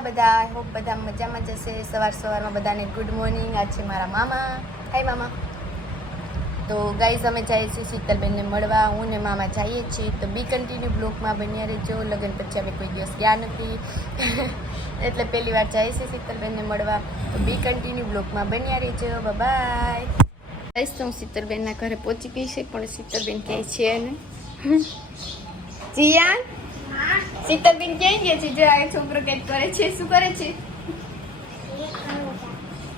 બધા હોપ બધા મજામાં જશે. સવાર સવારમાં બધાને ગુડ મોર્નિંગ આ છે મારા મામા. હાય મામા. તો ગાઈઝ અમે જઈએ છીએ શીતલબેનને મળવા. હું ને મામા જઈએ છીએ. તો બી કન્ટિન્યુ બ્લોકમાં બન્યા રહેજો. લગ્ન પછી અમે કોઈ દિવસ ગયા નથી. એટલે પહેલી વાર જઈએ છીએ શીતલબેનને મળવા. તો બી કન્ટિન્યુ બ્લોકમાં બન્યા રહેજો. બાય ગાઈઝ તો હું શીતલબેનના ઘરે પહોંચી ગઈ છે, પણ શીતલબેન ક્યાંય છે ને જીયાન? શીતલબેન ક્યાંય ગયા છે? જો આ છોકરો કંઈક કરે છે શું કરે છે?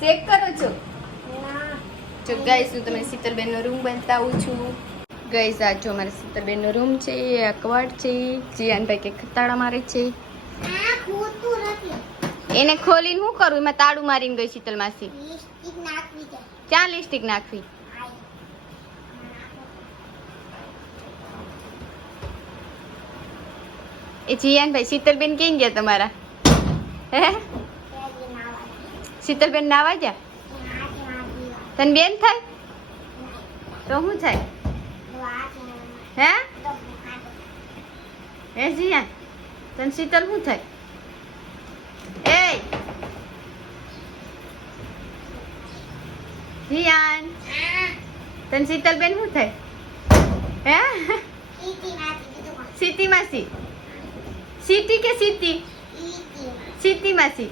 ચેક કરો છો? જો ગાઈસ હું તમને શીતલબેનનો રૂમ બતાવું છું. ગાઈસ આ જો મારા શીતલબેનનો રૂમ છે આ કવાટ છે જીયાનભાઈ કે ખતાડા મારે છે. એને ખોલીને શું કરું? એમાં તાળું મારીને ગઈ શીતલ માસી ક્યાં લિપસ્ટિક નાખવી? એ જીયાનભાઈ શીતલબેન કેમ ગયા તમારા? હે? શીતલબેન નાવા ગયા? તને બેન થાય? તો શું થાય? હે? હે જીયાન તને શીતલ શું થાય? એ જીયાન તને શીતલબેન શું થાય? હે? સીતી માસી. સીટી કે સિટી સિટીમાં સી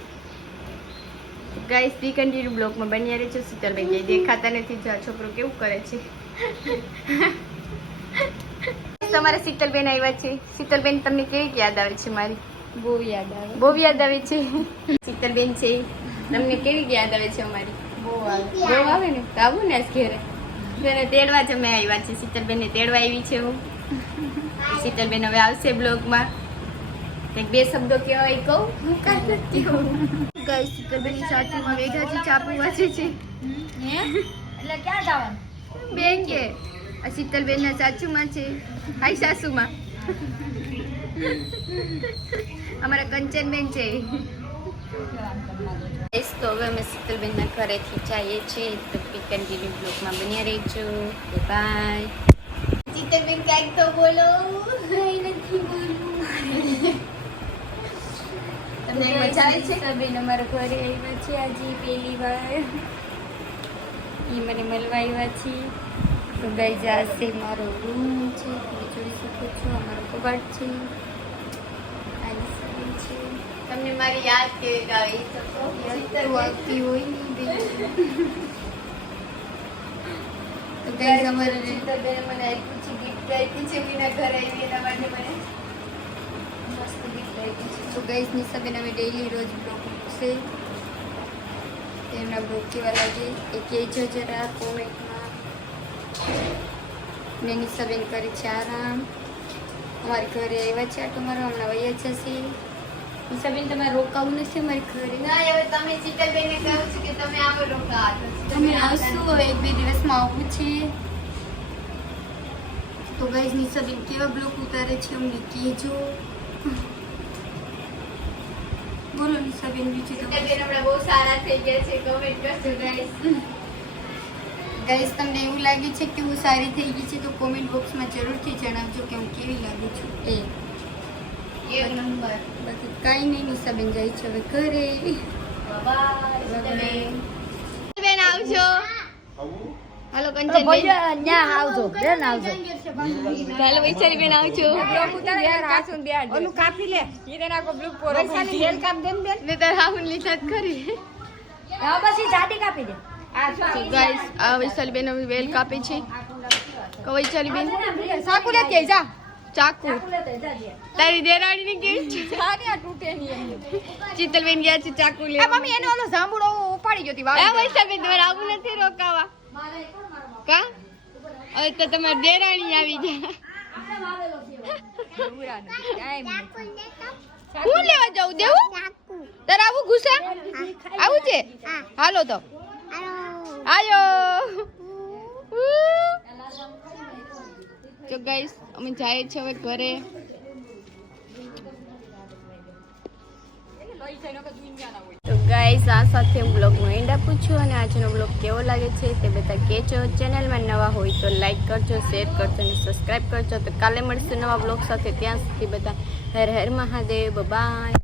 ગાઈસ બી કન્ટિન્યુ બ્લોકમાં બન્યા રહે છે શીતલબેન જે દેખાતા નથી જો આ છોકરો કેવું કરે છે. તમારા શીતલબેન આવ્યા છે. શીતલબેન તમને કેવી યાદ આવે છે મારી? બહુ યાદ આવે. બહુ યાદ આવે છે. શીતલબેન છે. તમને કેવી યાદ આવે છે અમારી? બહુ આવે. બહુ આવે ને? તો આવું ને આજ ઘેરે. તેને તેડવા જ અમે આવ્યા છે શીતલબેનને તેડવા આવી છે હું. શીતલબેન હવે આવશે બ્લોગમાં કંઈક બે શબ્દો કહેવાય કહું હું કાંઈ નથી કહું ગાઈસ શીતલબેનની સાથેમાં બેઠા છે ચાપુ વાંચે છે એટલે ક્યાં જવાનું બેન કે આ શીતલબેનના સાચુમાં છે હાય સાસુમાં અમારા કંચનબેન છે એસ તો હવે અમે શીતલબેનના ઘરેથી જઈએ છીએ તો કન્ટિન્યુ બ્લોકમાં બન્યા રહેજો. બાય શીતલબેન કાંઈક તો બોલો. કંઈ નથી આવે છે? બેન અમારા ઘરે આવ્યા છે આજે પહેલી વાર. એ મને મળવા આવ્યા છે. તો ગાઈઝ આ મારો રૂમ છે. તમે જોઈ શકો છો અમારો કબાટ છે. તમને મારી યાદ કેવી આવી તો. આવતી હોય નહીં બેન. તો ગાઈઝ અમારે બેન મને આપ્યું છે ગિફ્ટ આપી છે એના ઘરે આવી એના માટે મને. આપી છે તો ગાઈઝ નિશાબેન અમે ડેઈલી રોજ બ્લોગ મૂકશે તેમના બ્લોગ કેવા લાગે એ કહેજો જરા કોમેન્ટમાં ને નિશાબેન કરે છે આરામ અમારી ઘરે આવ્યા છે આટો મારો હમણાં વયા જશે નિશાબેન તમારે રોકાવું નથી અમારી ઘરે ના હવે તમે શીતલબેનને કહું છું કે તમે આવો રોકા તમે આવશો હવે એક બે દિવસમાં આવવું છે તો ગાઈઝ નિશાબેન કેવા બ્લોક ઉતારે છે અમને કહેજો બોલો નિશાબેન બીજું તો બેન હમણાં બહુ સારા થઈ ગયા છે. કમેન્ટ કરજો ગાઈસ ગાઈસ તમને એવું લાગે છે કે હું સારી થઈ ગઈ છે તો કોમેન્ટ બોક્સમાં જરૂરથી જણાવજો કે હું કેવી લાગુ છું. એ. એક નંબર. બાકી કાંઈ નહીં નિશાબેન જાય છે હવે ઘરે. બેન આવજો. હાલો કંચન બેન ન્યા આવજો બેન આવજો. હાલો વૈશાલી બેન આવજો ઓલું કાપી લે. વૈશાલી વેલ કાપ દે. ને બેન. ને તાર હાહુન લીધા જ ખરી. હા બસ ઈ જાડી કાપી દે. આ ગાઈસ આ વૈશાલી બેન હવે વેલ કાપે છે. કો વૈશાલી બેન સાકુ લે કે જા. ચાકુ. તારી દેરાણી ની કે સારી તૂટે ની ચિતલ બેન ગયા છે ચાકુ લે મમ્મી એનો ઓલો જાંબુડો ઉપાડી ગયો હતી વાવ આ વૈશાલી બેન તમારે આવું નથી રોકાવા. કા? હવે તો તમારી દેરાણી આવી જાય હું લેવા જાઉં દેવું? તારે આવું ગુસ્સા? આવું છે? હાલો તો. આયો તો ગાઈસ અમે જાય છે હવે ઘરે. તો ગાઈસ આ સાથે હું બ્લોગનો એન્ડ આપું છું અને આજનો બ્લોગ કેવો લાગે છે તે બધા કહેજો. ચેનલમાં નવા હોય તો લાઈક કરજો શેર કરજો અને સબસ્ક્રાઈબ કરજો. તો કાલે મળીશું નવા બ્લોગ સાથે. ત્યાં સુધી બધા હર હર મહાદેવ. બાય